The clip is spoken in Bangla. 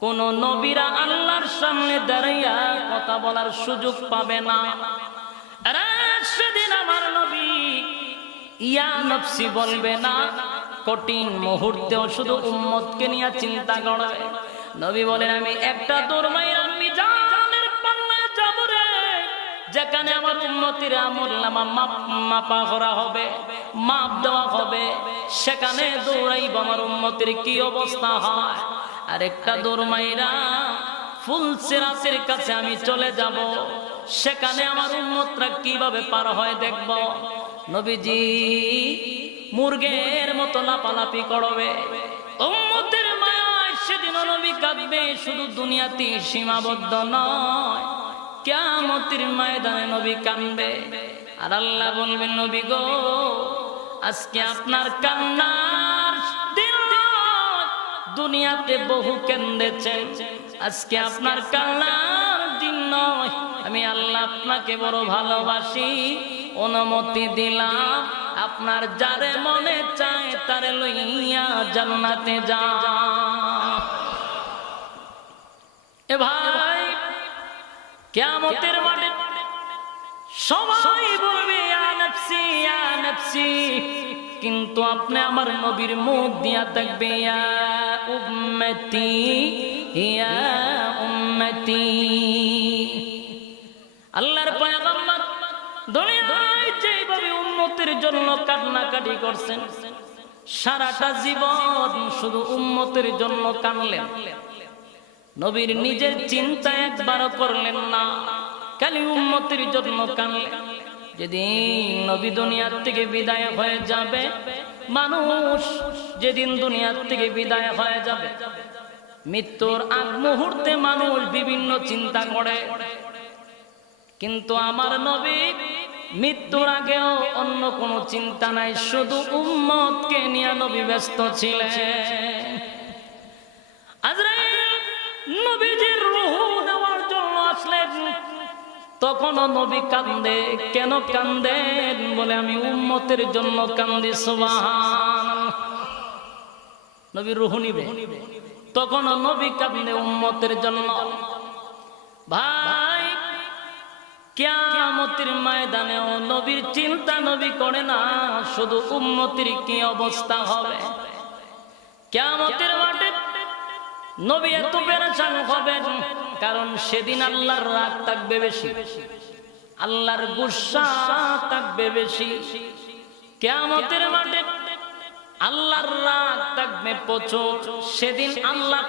কোন নবীরা আল্লাহর সামনে দাঁড়াইয়া কথা বলার সুযোগ পাবে না। সেদিন আমার নবী ইয়া নফসি বলবে না, কঠিন মুহূর্তেও শুধু উম্মতকে নিয়ে চিন্তা করবে। নবী বলেন, আমি একটা দৌড় মাইরা মিজানের পাল্লায় যাব রে, যেখানে আমার উম্মতিরা আমলনামা মাপা করা হবে, মাপ দেওয়া হবে, সেখানে দৌড়াইব আমার উম্মতির কি অবস্থা হয়। আর একটা দৌড় মাইরা ফুলসিরাতের কাছে আমি চলে যাব, সেখানে আমার উম্মতরা কিভাবে পার হয় দেখব। নবীজি মুরগের মতো লাপালাপি করবে, উম্মতের মায়ায় সেদিন নবী কাঁদবে। শুধু দুনিয়াতে সীমাবদ্ধ নয়, কিয়ামতের ময়দানে নবী কাঁদবে। আর আল্লাহ বলবেন, নবী গো, আজকে আপনার কান্নার দিন নয়, দুনিয়াতে বহু কেঁদেছেন, আজকে আপনার কান্নার দিন নয়। আমি আল্লাহ আপনাকে বড় ভালোবাসি, অনুমতি দিলাম, আপনার যারে মনে চায় তারে লইয়া জান্নাতে যা। এ ভাই, কিয়ামতের মাঠে সবাই বলবে ইয়া নফসি ইয়া নফসি, কিন্তু আপনি আমার নবীর মুখ দিয়া থাকবে ইয়া উম্মতি ইয়া উম্মতি। আল্লাহর পয়গম্বর দুনিয়ায় যেভাবে উম্মতের জন্য কান্নাকাটি করছেন, সারাটা জীবন শুধু উম্মতের জন্য কাঁদলেন, নবীর নিজের চিন্তা একবারও করলেন না, খালি উম্মতের জন্য কাঁদলেন। যেদিন নবী দুনিয়ার থেকে বিদায় হয়ে যাবে, মানুষ যেদিন দুনিয়ার থেকে বিদায় হয়ে যাবে, মৃত্যুর আগ মুহূর্তে মানুষ বিভিন্ন চিন্তা করে, কিন্তু আমার নবী মৃত্যুর আগেও অন্য কোনো চিন্তা নাই, শুধু উম্মতকে নিয়ে নবী ব্যস্ত ছিলেন। আজরাইল নবীজির রূহ নেওয়ার জন্য আসলেন, তখনও নবী কান্দে। কেন কান্দেন? বলে, আমি উম্মতের জন্য কান্দি। সুবহানাল্লাহ। নবীর রূহ নিবে, তখনও নবী কান্দে উম্মতের জন্য। ভাই, কিয়ামতের ময়দানেও নবীর চিন্তা নবী করে না, শুধু উম্মতের কি অবস্থা হবে। কিয়ামতের মাঠে নবী এত পেরেশান হবেন, কারণ সেদিন আল্লাহর রাগ থাকবে বেশি, আল্লাহর গুসা থাকবে বেশি। কিয়ামতের মাঠে আল্লাহর রাগ থাকবে প্রচুর। সেদিন আল্লাহ